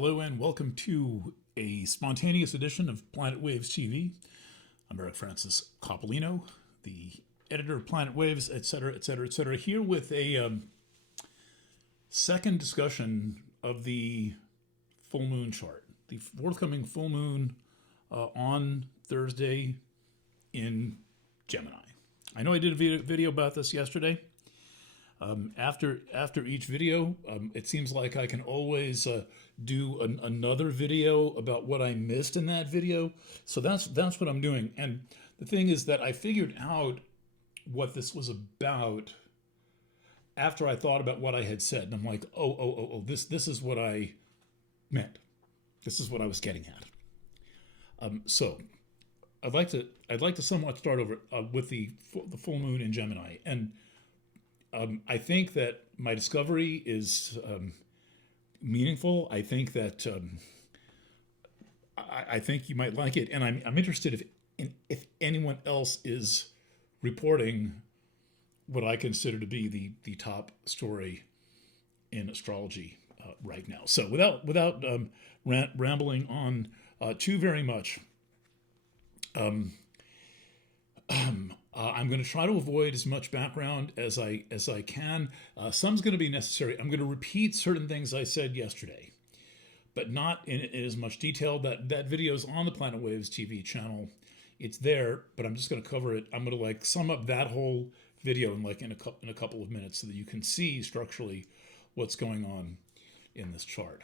Hello and welcome to a spontaneous edition of Planet Waves TV. I'm Eric Francis Coppolino, the editor of Planet Waves, etc., etc., etc., here with a second discussion of the full moon chart. The forthcoming full moon on Thursday in Gemini. I know I did a video about this yesterday. After each video, it seems like I can always do another video about what I missed in that video. So that's what I'm doing. And the thing is that I figured out what this was about after I thought about what I had said. And I'm like, oh, this is what I meant. This is what I was getting at. So I'd like to somewhat start over with the full moon in Gemini. And I think that my discovery is meaningful. I think that I think you might like it, and I'm interested if anyone else is reporting what I consider to be the top story in astrology right now. So without rambling on too very much. I'm going to try to avoid as much background as I can. Some's going to be necessary. I'm going to repeat certain things I said yesterday, but not in as much detail. That video is on the Planet Waves TV channel. It's there, but I'm just going to cover it. I'm going to sum up that whole video in a couple of minutes so that you can see structurally what's going on in this chart.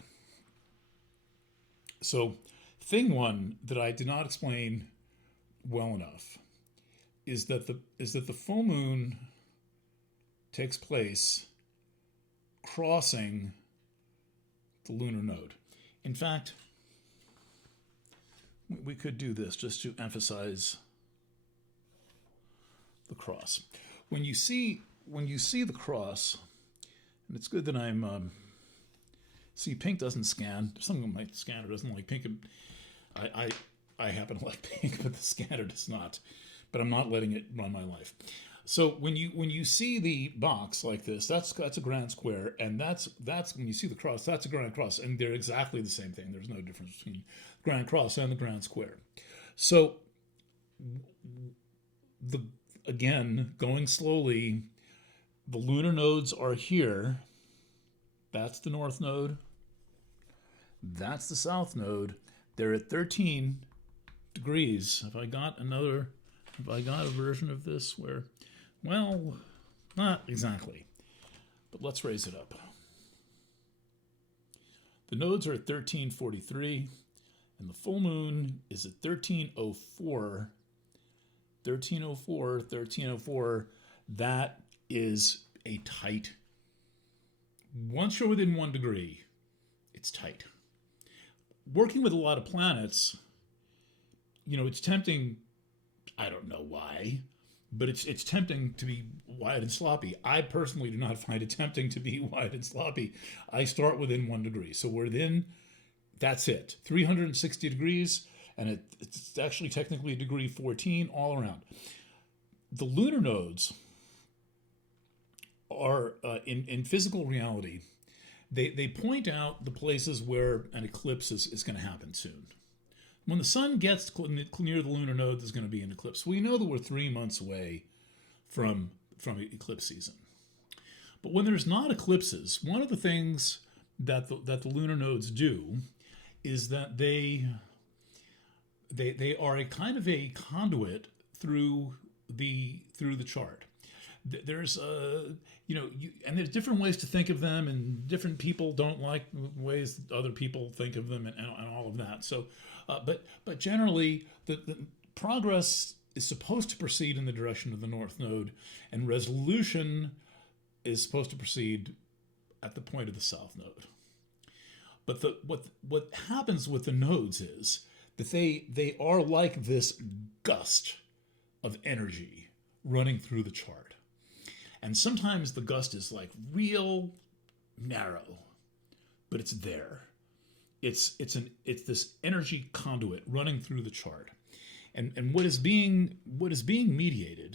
So, thing one that I did not explain well enough is that the full moon takes place crossing the lunar node. In fact, we could do this just to emphasize the cross. When you see the cross, and it's good that I'm see, pink doesn't scan. Some of my scanner doesn't like pink. I happen to like pink, but the scanner does not. But I'm not letting it run my life. So when you see the box like this, that's a grand square, and that's when you see the cross, that's a grand cross, and they're exactly the same thing. There's no difference between the grand cross and the grand square. So again, going slowly, the lunar nodes are here. That's the north node. That's the south node. They're at 13 degrees. Have I got a version of this where, well, not exactly, but let's raise it up. The nodes are at 1343, and the full moon is at 1304. 1304, 1304, that is a tight. Once you're within 1 degree, it's tight. Working with a lot of planets, it's tempting. I don't know why, but it's tempting to be wide and sloppy. I personally do not find it tempting to be wide and sloppy. I start within 1 degree. So that's it. 360 degrees, and it's actually technically degree 14 all around. The lunar nodes are, in physical reality, they point out the places where an eclipse is going to happen soon. When the sun gets near the lunar node, there's going to be an eclipse. We know that we're 3 months away from eclipse season. But when there's not eclipses, one of the things that the lunar nodes do is that they are a kind of a conduit through the chart. There's and there's different ways to think of them, and different people don't like ways other people think of them, and all of that. So, but generally, the progress is supposed to proceed in the direction of the north node, and resolution is supposed to proceed at the point of the south node. But what happens with the nodes is that they are like this gust of energy running through the chart. And sometimes the gust is real narrow, but it's there. It's this energy conduit running through the chart. And what is being mediated,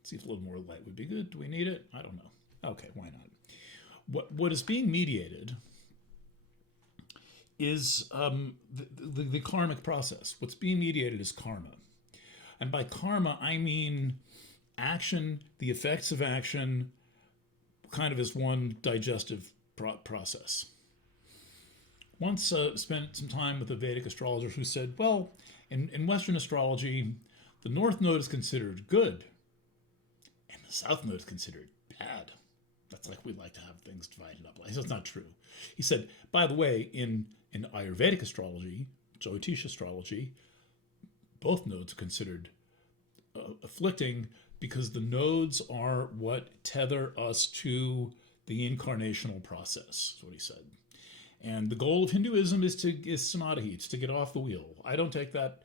let's see if a little more light would be good. Do we need it? I don't know. Okay, why not? What is being mediated is the karmic process. What's being mediated is karma. And by karma, I mean action, the effects of action, kind of as one digestive process. Once spent some time with a Vedic astrologer who said, well, in Western astrology, the North Node is considered good, and the South Node is considered bad. That's like we like to have things divided up. That's not true. He said, by the way, in Ayurvedic astrology, Jyotish astrology, both nodes are considered afflicting because the nodes are what tether us to the incarnational process, is what he said. And the goal of Hinduism is samadhi, it's to get off the wheel. I don't take that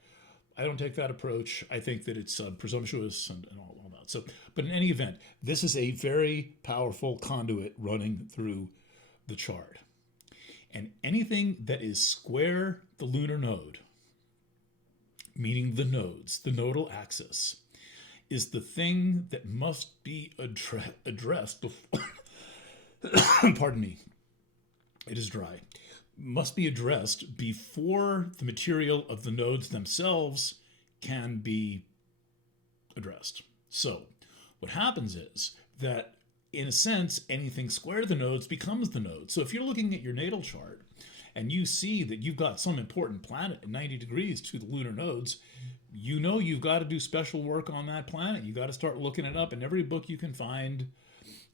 approach. I think that it's presumptuous and all that. So, but in any event, this is a very powerful conduit running through the chart. And anything that is square the lunar node, meaning the nodes, the nodal axis, is the thing that must be addressed before, pardon me, it is dry, must be addressed before the material of the nodes themselves can be addressed. So what happens is that, in a sense, anything square to the nodes becomes the node. So if you're looking at your natal chart and you see that you've got some important planet at 90 degrees to the lunar nodes, you know you've got to do special work on that planet. You got to start looking it up in every book you can find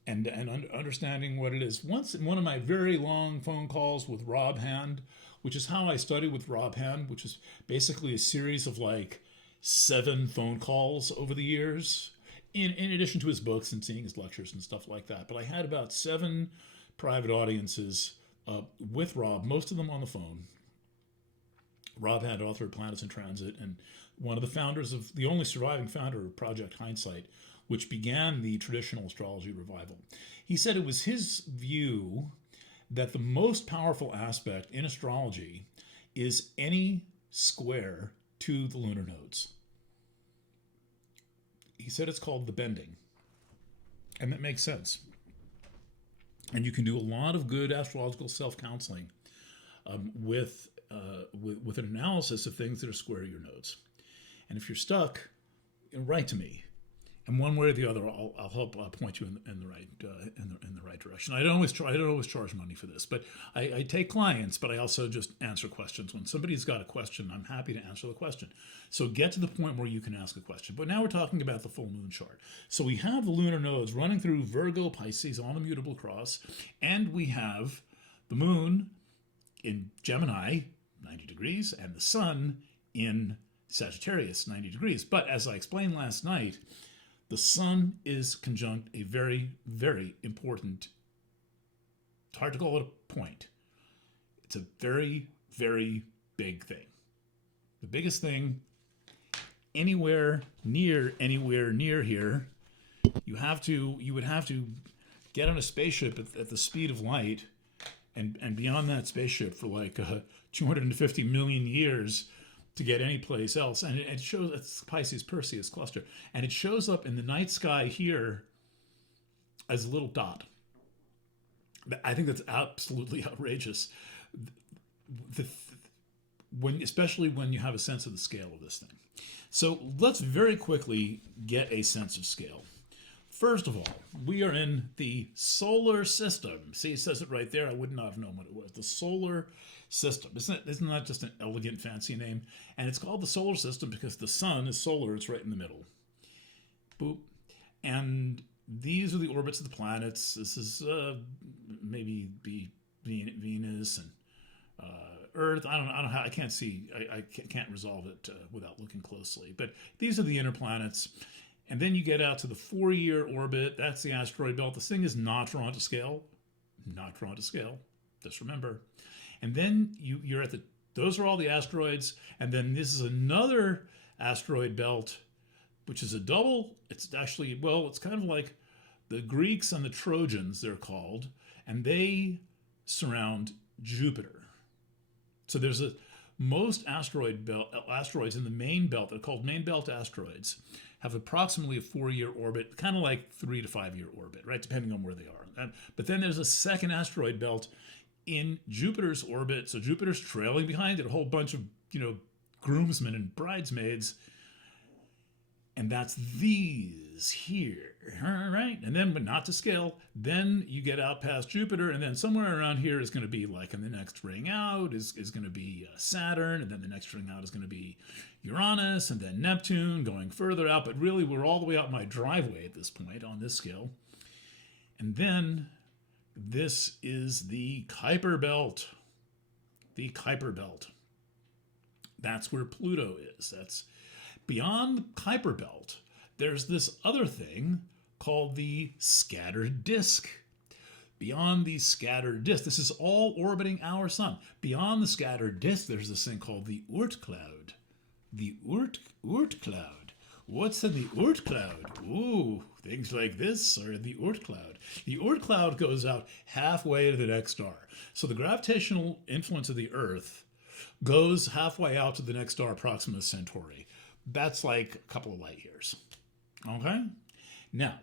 and understanding what it is. Once in one of my very long phone calls with Rob Hand, which is how I studied with Rob Hand, which is basically a series of like 7 phone calls over the years, in addition to his books and seeing his lectures and stuff like that. But I had about 7 private audiences with Rob, most of them on the phone. Rob Hand authored Planets in Transit and one of the founders of, the only surviving founder of Project Hindsight, which began the traditional astrology revival. He said it was his view that the most powerful aspect in astrology is any square to the lunar nodes. He said it's called the bending. And that makes sense. And you can do a lot of good astrological self-counseling with an analysis of things that are square to your nodes. And if you're stuck, write to me. And one way or the other, I'll help point you in the right direction. I don't always charge money for this, but I take clients, but I also just answer questions. When somebody's got a question, I'm happy to answer the question. So get to the point where you can ask a question. But now we're talking about the full moon chart. So we have the lunar nodes running through Virgo, Pisces on the mutable cross, and we have the moon in Gemini, 90 degrees, and the sun in Sagittarius, 90 degrees. But as I explained last night, the sun is conjunct a very, very important, it's hard to call it a point. It's a very, very big thing. The biggest thing anywhere near here, you would have to get on a spaceship at the speed of light and be on that spaceship for like 250 million years to get any place else. And it shows, it's Pisces Perseus cluster, and it shows up in the night sky here as a little dot. I think that's absolutely outrageous. Especially when you have a sense of the scale of this thing. So let's very quickly get a sense of scale. First of all, we are in the solar system. See, it says it right there. I would not have known what it was. The solar system. Isn't that just an elegant, fancy name? And it's called the solar system because the sun is solar. It's right in the middle. Boop. And these are the orbits of the planets. This is maybe Venus and Earth. I don't know how. I can't see. I can't resolve it without looking closely. But these are the inner planets. And then you get out to the 4-year orbit. That's the asteroid belt. This thing is not drawn to scale. Not drawn to scale. Just remember. And then you're at those are all the asteroids. And then this is another asteroid belt, which is a double. It's actually, well, it's kind of like the Greeks and the Trojans, they're called. And they surround Jupiter. So there's most asteroids in the main belt, they're called main belt asteroids, have approximately a 4-year orbit, kind of like 3 to 5 year orbit, right? Depending on where they are. But then there's a second asteroid belt in Jupiter's orbit. So Jupiter's trailing behind it, a whole bunch of, groomsmen and bridesmaids. And that's these here, all right? And then, but not to scale, then you get out past Jupiter, and then somewhere around here is going to be, like, in the next ring out is going to be Saturn, and then the next ring out is going to be Uranus, and then Neptune, going further out. But really, we're all the way out my driveway at this point on this scale. And then this is the Kuiper Belt. The Kuiper Belt. That's where Pluto is. That's beyond the Kuiper Belt. There's this other thing called the scattered disk. Beyond the scattered disk, this is all orbiting our sun. Beyond the scattered disk, there's this thing called the Oort cloud. The Oort cloud. What's in the Oort cloud? Ooh, things like this are in the Oort cloud. The Oort cloud goes out halfway to the next star. So the gravitational influence of the Earth goes halfway out to the next star, Proxima Centauri. That's like a couple of light years. Okay? Now,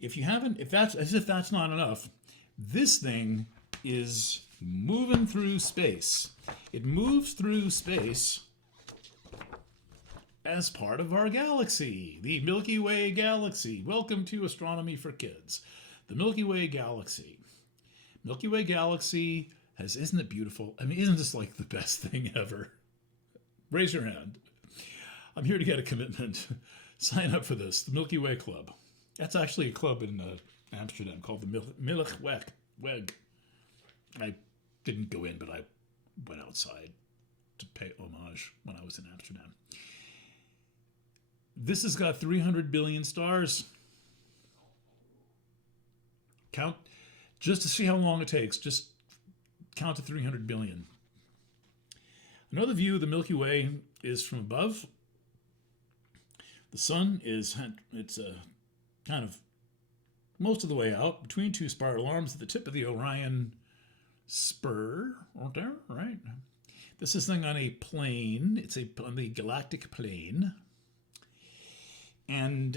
if that's not enough, this thing is moving through space. It moves through space as part of our galaxy, the Milky Way galaxy. Welcome to Astronomy for Kids. The Milky Way galaxy. Milky Way galaxy isn't it beautiful? I mean, isn't this like the best thing ever? Raise your hand. I'm here to get a commitment. Sign up for this, the Milky Way Club. That's actually a club in Amsterdam called the Milkweg. I didn't go in, but I went outside to pay homage when I was in Amsterdam. This has got 300 billion stars. Count, just to see how long it takes, just count to 300 billion. Another view of the Milky Way is from above. The sun is, kind of most of the way out between two spiral arms at the tip of the Orion spur, aren't there? Right? This is thing on a plane. It's on the galactic plane. And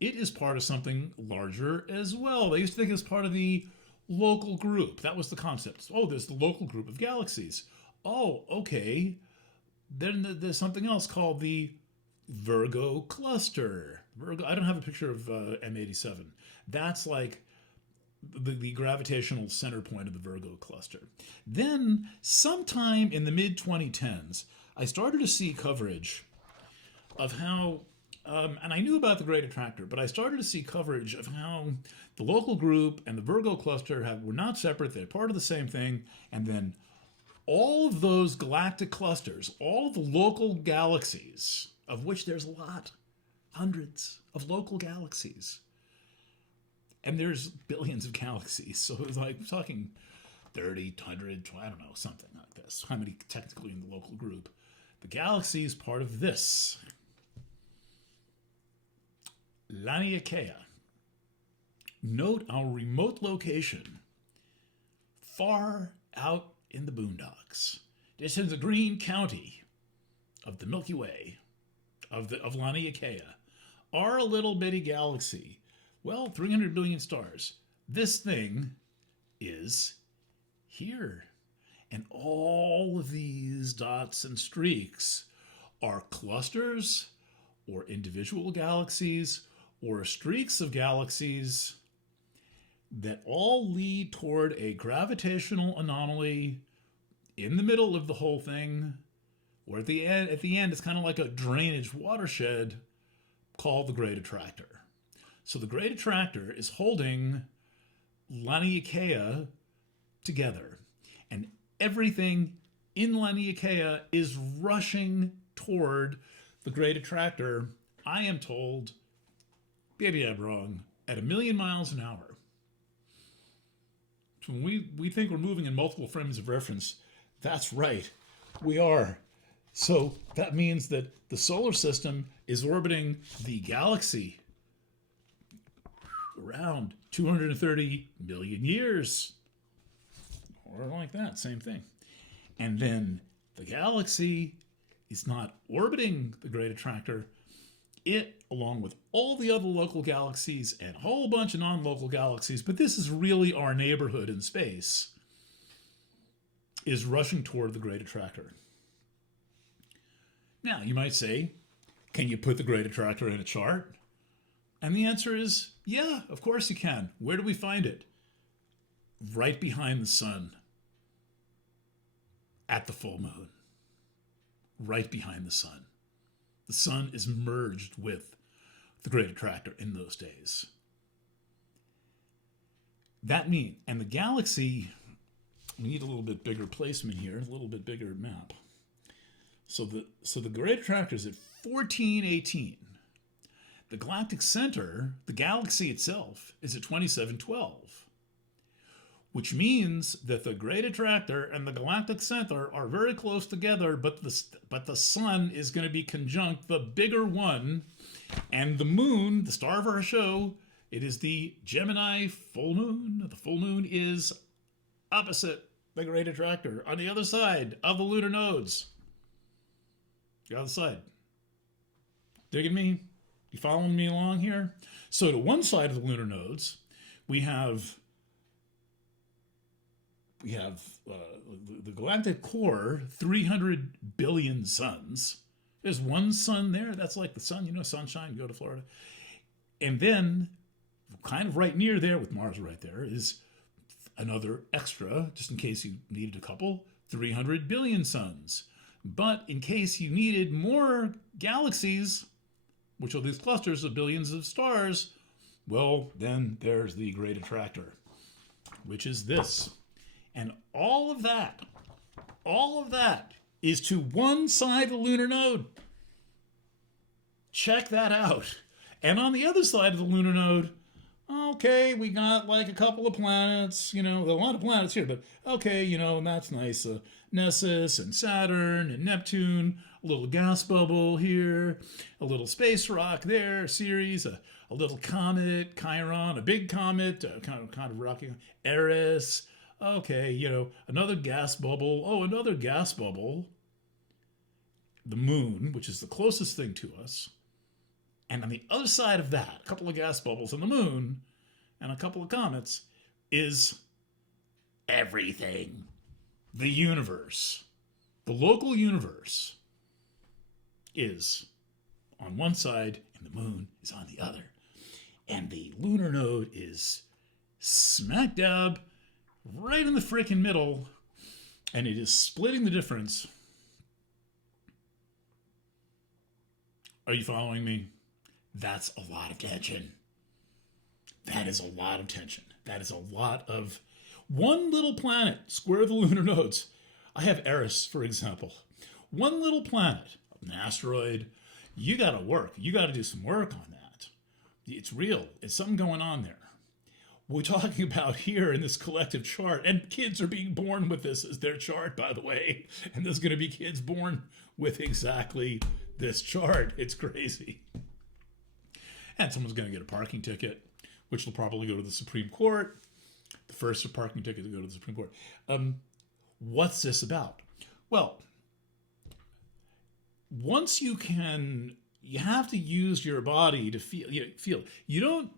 it is part of something larger as well. They used to think it was part of the local group. That was the concept. Oh, there's the local group of galaxies. Oh, okay. Then there's something else called the Virgo cluster. I don't have a picture of M87. That's like the gravitational center point of the Virgo cluster. Then, sometime in the mid-2010s, I started to see coverage of how, and I knew about the Great Attractor, but I started to see coverage of how the local group and the Virgo cluster were not separate. They're part of the same thing. And then all of those galactic clusters, all the local galaxies, of which there's a lot, hundreds of local galaxies. And there's billions of galaxies. So it's like, we're talking 30, 100, I don't know, something like this. How many technically in the local group? The galaxy is part of this. LANIAKEA. Note our remote location, far out in the boondocks. This is the green county of the Milky Way, of LANIAKEA. Our little bitty galaxy, well, 300 billion stars. This thing is here. And all of these dots and streaks are clusters or individual galaxies or streaks of galaxies that all lead toward a gravitational anomaly in the middle of the whole thing, or at the end it's kind of like a drainage watershed called the Great Attractor. So the Great Attractor is holding LANIAKEA together, and everything in LANIAKEA is rushing toward the Great Attractor, I am told, maybe I'm wrong, at 1,000,000 miles an hour. So when we think we're moving in multiple frames of reference, that's right, we are. So that means that the solar system is orbiting the galaxy around 230 million years. Or like that, same thing. And then the galaxy is not orbiting the Great Attractor. It, along with all the other local galaxies and a whole bunch of non-local galaxies, but this is really our neighborhood in space, is rushing toward the great attractor. Now, you might say, can you put the great attractor in a chart? And the answer is, yeah, of course you can. Where do we find it? Right behind the sun. At the full moon. Right behind the sun. The sun is merged with the great attractor in those days. That means, and the galaxy, we need a little bit bigger placement here, a little bit bigger map. So the great attractor is at 1418. The galactic center, the galaxy itself, is at 2712. Which means that the great attractor and the galactic center are very close together, but the sun is going to be conjunct the bigger one, and the moon, the star of our show, it is the Gemini full moon. The full moon is opposite the great attractor on the other side of the lunar nodes. The other side. Digging me? You following me along here? So to one side of the lunar nodes, we have the galactic core, 300 billion suns. There's one sun there. That's like the sun, sunshine, you go to Florida. And then, kind of right near there, with Mars right there, is another extra, just in case you needed a couple, 300 billion suns. But in case you needed more galaxies, which are these clusters of billions of stars, well, then there's the great attractor, which is this. And all of that is to one side of the lunar node. Check that out. And on the other side of the lunar node, okay, we got like a couple of planets, a lot of planets here, but okay, and that's nice. Nessus and Saturn and Neptune, a little gas bubble here, a little space rock there, Ceres, a little comet, Chiron, a big comet, kind of rocky, Eris. Okay, another gas bubble. Oh, another gas bubble. The moon, which is the closest thing to us. And on the other side of that, a couple of gas bubbles on the moon and a couple of comets is everything. The universe. The local universe is on one side and the moon is on the other. And the lunar node is smack dab right in the freaking middle, and it is splitting the difference. Are you following me? That's a lot of tension. That is a lot of tension. That is a lot of one little planet, square the lunar nodes. I have Eris, for example. One little planet, an asteroid. You got to work. You got to do some work on that. It's real. It's something going on there. We're talking about here in this collective chart, and kids are being born with this as their chart, by the way. And there's going to be kids born with exactly this chart. It's crazy. And someone's going to get a parking ticket, which will probably go to the Supreme Court. The first parking ticket to go to the Supreme Court. What's this about? Well, once you have to use your body to feel. You don't.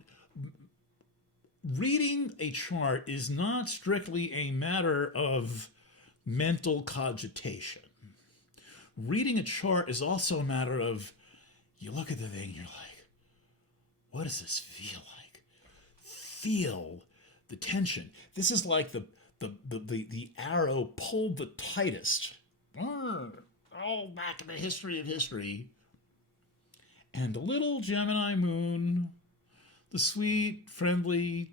Reading a chart is not strictly a matter of mental cogitation. Reading a chart is also a matter of, you look at the thing, you're like, what does this feel like? Feel the tension. This is like the arrow pulled the tightest. All back in the history of history. And the little Gemini moon, the sweet, friendly,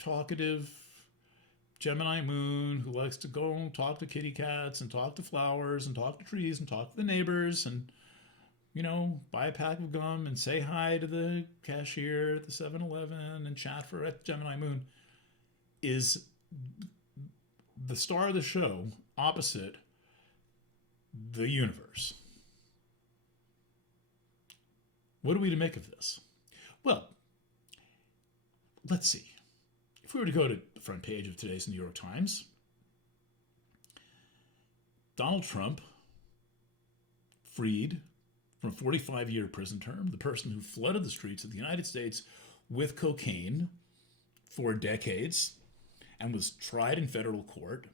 talkative Gemini moon who likes to go and talk to kitty cats and talk to flowers and talk to trees and talk to the neighbors and, buy a pack of gum and say hi to the cashier at the 7-Eleven and chat for at Gemini moon, is the star of the show opposite the universe. What are we to make of this? Well, let's see. If we were to go to the front page of today's New York Times, Donald Trump freed from a 45-year prison term, the person who flooded the streets of the United States with cocaine for decades and was tried in federal court.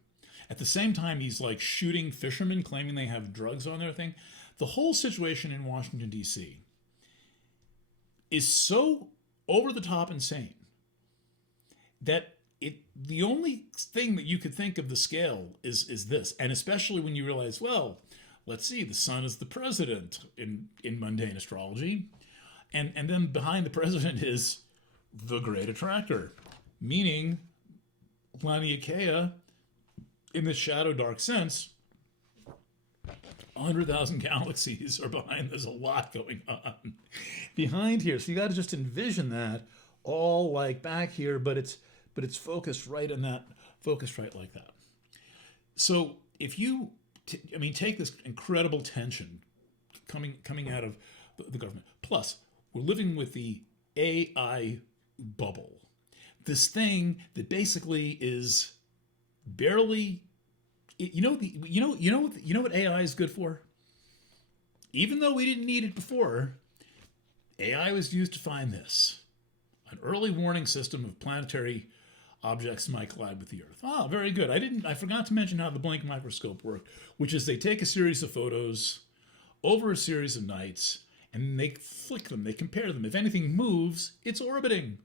At the same time, he's like shooting fishermen, claiming they have drugs on their thing. The whole situation in Washington, D.C. is so over the top insane that the only thing that you could think of the scale is this. And especially when you realize, well, let's see, the sun is the president in mundane astrology. And then behind the president is the great attractor, meaning LANIAKEA, in the shadow dark sense, 100,000 galaxies are behind. There's a lot going on behind here. So you got to just envision that all like back here, but it's focused right in that, focused right like that. So if you, take this incredible tension coming out of the government. Plus, we're living with the AI bubble. This thing that basically is barely, you know what AI is good for? Even though we didn't need it before, AI was used to find this. An early warning system of planetary objects might collide with the Earth. Ah, very good. I forgot to mention how the blink microscope worked, which is they take a series of photos over a series of nights and they flick them, they compare them. If anything moves, it's orbiting.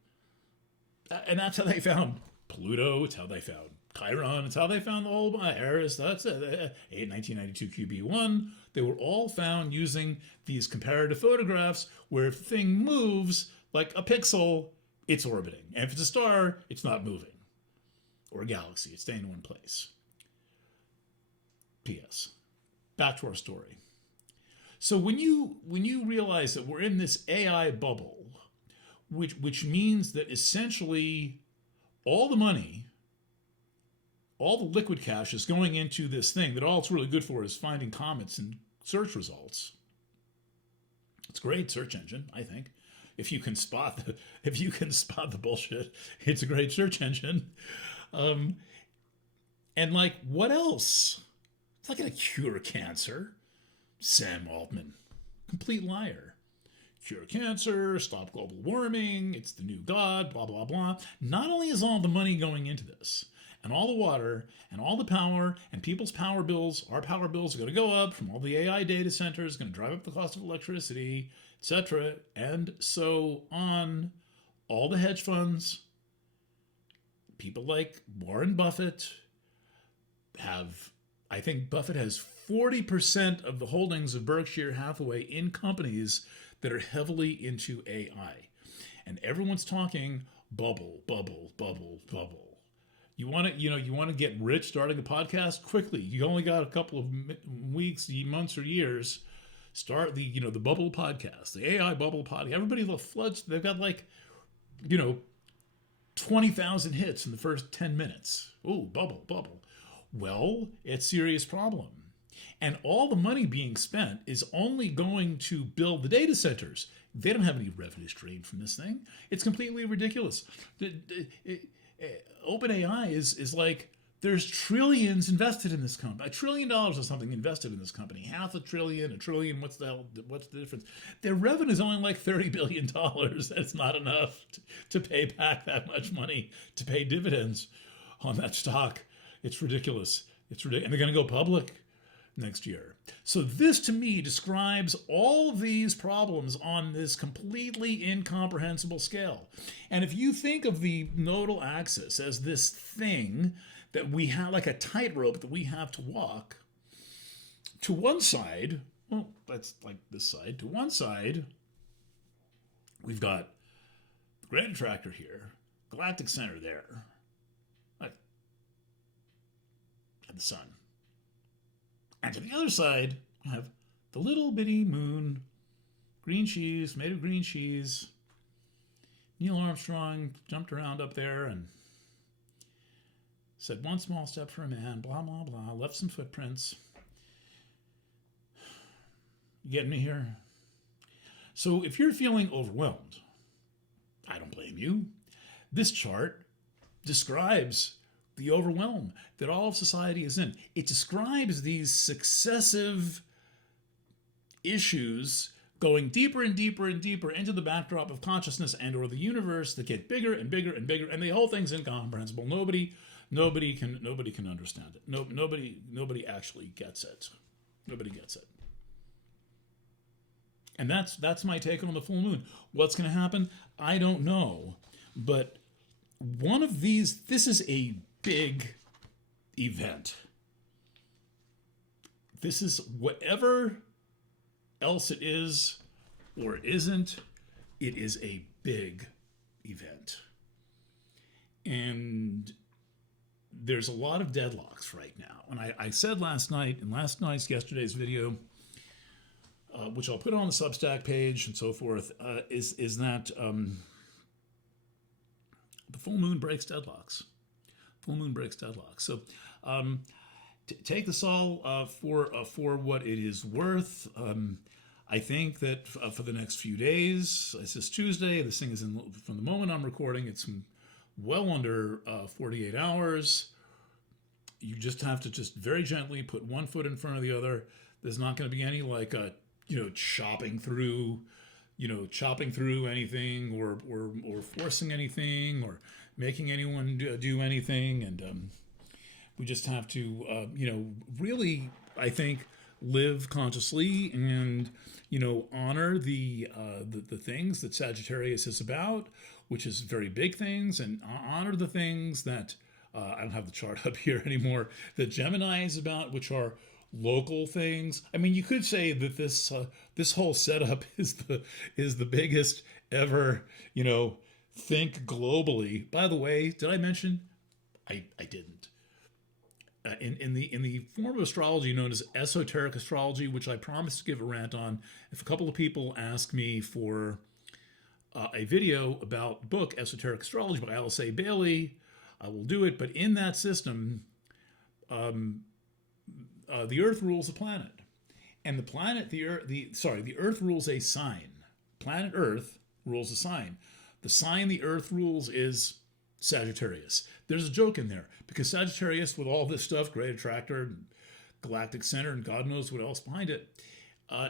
And that's how they found Pluto, it's how they found Chiron, it's how they found the whole Eris, that's it. 1992 QB1. They were all found using these comparative photographs where if the thing moves like a pixel, it's orbiting. And if it's a star, it's not moving. Or a galaxy, it's staying in one place. P.S. Back to our story. So when you realize that we're in this AI bubble, which means that essentially all the money, all the liquid cash is going into this thing that all it's really good for is finding comets and search results. It's a great search engine, I think. If you can spot the bullshit, it's a great search engine. And like, what else? It's not going to cure cancer. Sam Altman, complete liar. Cure cancer, stop global warming, it's the new God, blah, blah, blah. Not only is all the money going into this, and all the water, and all the power, and people's power bills, our power bills are going to go up from all the AI data centers, going to drive up the cost of electricity, etc., and so on. All the hedge funds, people like Warren Buffett have, I think Buffett has 40% of the holdings of Berkshire Hathaway in companies that are heavily into AI. And everyone's talking bubble, bubble, bubble, bubble. You want to get rich starting a podcast quickly. You only got a couple of weeks, months, or years. Start the bubble podcast, the AI bubble podcast. Everybody floods. They've got 20,000 hits in the first 10 minutes. Oh, bubble, bubble. Well, it's a serious problem. And all the money being spent is only going to build the data centers. They don't have any revenue stream from this thing. It's completely ridiculous. OpenAI is like, there's trillions invested in this company. $1 trillion or something invested in this company. $500 billion, $1 trillion, what's the difference? Their revenue is only like $30 billion. That's not enough to pay back that much money, to pay dividends on that stock. It's ridiculous. It's ridiculous. And they're going to go public next year. So this to me describes all of these problems on this completely incomprehensible scale. And if you think of the nodal axis as this thing that we have, like a tightrope that we have to walk, to one side, well, that's like this side, to one side, we've got the great attractor here, galactic center there, like, and the sun. And to the other side, you have the little bitty moon, green cheese, made of green cheese. Neil Armstrong jumped around up there and said, one small step for a man, blah, blah, blah, left some footprints. You getting me here? So if you're feeling overwhelmed, I don't blame you. This chart describes the overwhelm that all of society is in. It describes these successive issues going deeper and deeper and deeper into the backdrop of consciousness and or the universe that get bigger and bigger and bigger, and the whole thing's incomprehensible. Nobody Nobody can understand it. Nobody actually gets it. Nobody gets it. And that's my take on the full moon. What's going to happen? I don't know. But this is a big event. This is whatever else it is or it isn't, it is a big event. And there's a lot of deadlocks right now. And I said last night, in yesterday's video, which I'll put on the Substack page and so forth, is that the full moon breaks deadlocks. Full moon breaks deadlocks. So take this all for what it is worth. I think that for the next few days, it's this Tuesday. This thing is from the moment I'm recording, it's well under 48 hours. You just have to just very gently put one foot in front of the other. There's not going to be any chopping through anything or forcing anything or making anyone do anything. And we just have to, really, I think, live consciously and, honor the things that Sagittarius is about, which is very big things, and honor the things that, I don't have the chart up here anymore, that Gemini is about, which are local things. I mean, you could say that this whole setup is the biggest ever, think globally. By the way, did I mention? I didn't. In the form of astrology known as esoteric astrology, which I promised to give a rant on, if a couple of people ask me for a video about the book Esoteric Astrology by Alice A. Bailey, I will do it. But in that system, the Earth rules a planet, and the Earth rules a sign. Planet Earth rules a sign. The sign the Earth rules is Sagittarius. There's a joke in there because Sagittarius, with all this stuff, Great Attractor, and Galactic Center, and God knows what else behind it,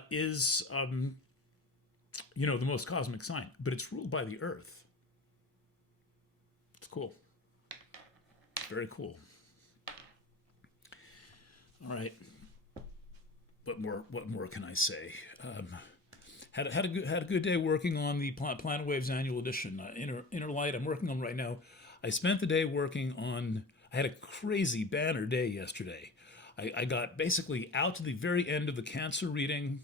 is the most cosmic sign, but it's ruled by the Earth. It's cool. Very cool. All right. What more can I say? Had a good day working on the Planet Waves annual edition, Inner Light. I'm working on right now. I spent the day working on. I had a crazy banner day yesterday. I got basically out to the very end of the Cancer reading.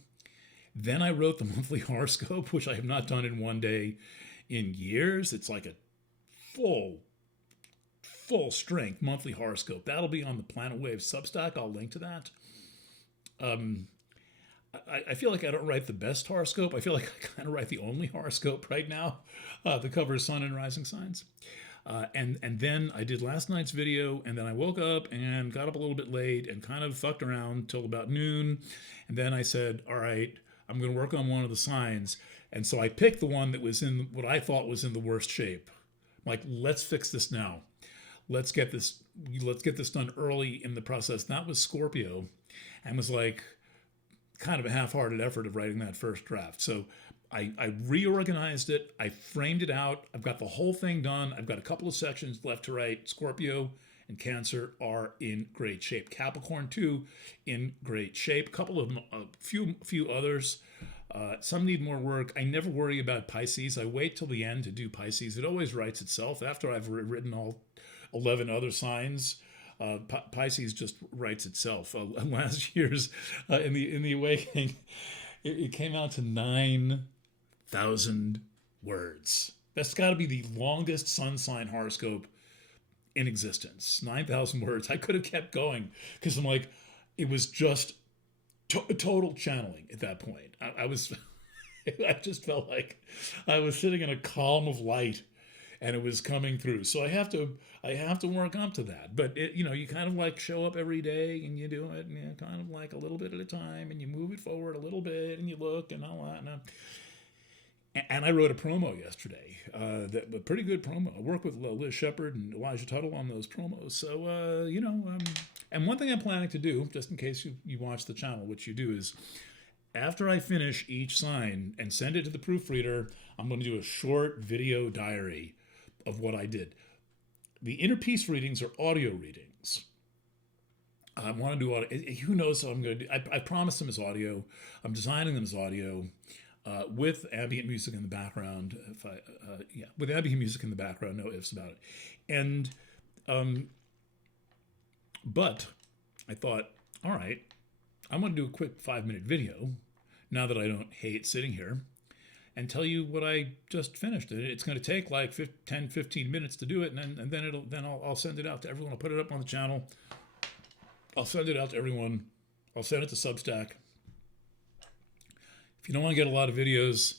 Then I wrote the monthly horoscope, which I have not done in one day in years. It's like a full strength monthly horoscope. That'll be on the Planet Waves Substack. I'll link to that. I feel like I don't write the best horoscope. I feel like I kind of write the only horoscope right now that covers sun and rising signs. And then I did last night's video, and then I woke up and got up a little bit late and kind of fucked around till about noon. And then I said, all right, I'm going to work on one of the signs. And so I picked the one that was in what I thought was in the worst shape. I'm like, let's fix this now. Let's get this done early in the process. That was Scorpio, and was like kind of a half-hearted effort of writing that first draft. So I reorganized it. I framed it out. I've got the whole thing done. I've got a couple of sections left to write. Scorpio and Cancer are in great shape. Capricorn too, in great shape. A couple of them, a few others. Some need more work. I never worry about Pisces. I wait till the end to do Pisces. It always writes itself after I've written all 11 other signs. Pisces just writes itself. Last year's in the Awakening, it came out to 9,000 words. That's got to be the longest sun sign horoscope in existence. 9,000 words. I could have kept going because I'm like, it was just total channeling at that point. I was, I just felt like I was sitting in a column of light, and it was coming through. So I have to work up to that. But you kind of like show up every day and you do it, and kind of like a little bit at a time, and you move it forward a little bit, and you look and all that. And I wrote a promo yesterday, a pretty good promo. I work with Liz Shepard and Elijah Tuttle on those promos. So and one thing I'm planning to do, just in case you watch the channel, which you do, is after I finish each sign and send it to the proofreader, I'm going to do a short video diary of what I did. the inner peace readings are audio readings. I want to do audio. Who knows what I'm going to do? I promised them as audio. I'm designing them as audio with ambient music in the background. With ambient music in the background, no ifs about it. And but I thought, all right, I'm going to do a quick 5-minute video now that I don't hate sitting here and tell you what I just finished. It's going to take like 10, 15 minutes to do it, and then I'll send it out to everyone. I'll put it up on the channel. I'll send it out to everyone. I'll send it to Substack. If you don't want to get a lot of videos,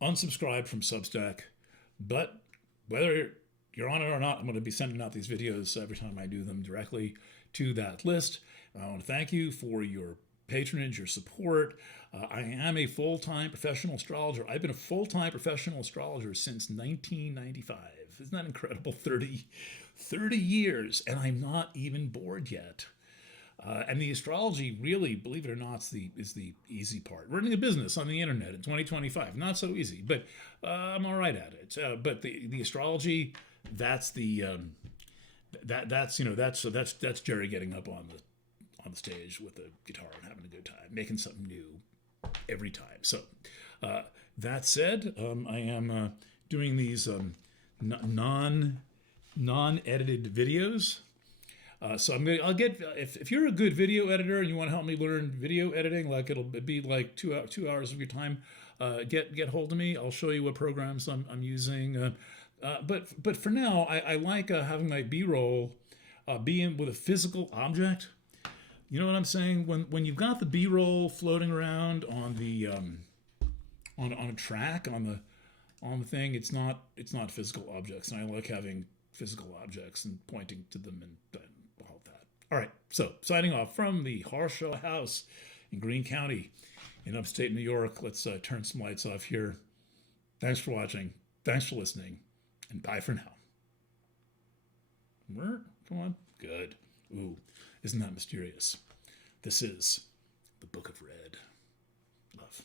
unsubscribe from Substack. But whether you're on it or not, I'm going to be sending out these videos every time I do them directly to that list. I want to thank you for your patronage, your support. I am a full-time professional astrologer. I've been a full-time professional astrologer since 1995. Isn't that incredible? 30 years, and I'm not even bored yet. And the astrology, really, believe it or not, is the easy part. Running a business on the internet in 2025, not so easy, but I'm all right at it. But the astrology, that's that's Jerry getting up on the stage with a guitar and having a good time, making something new every time. So that said, I am doing these non-edited videos. So I'll get, if you're a good video editor and you want to help me learn video editing, like it'll be like 2 hours of your time, get hold of me. I'll show you what programs I'm using. But for now, I like having my B-roll be in with a physical object. You know what I'm saying? When you've got the B-roll floating around on the on a track on the thing, it's not physical objects, and I like having physical objects and pointing to them and all that. All right, so signing off from the Horoscope house in Greene County in upstate New York. Let's turn some lights off here. Thanks for watching. Thanks for listening, and bye for now. Come on. Good. Ooh, isn't that mysterious? This is the Book of Red. Love.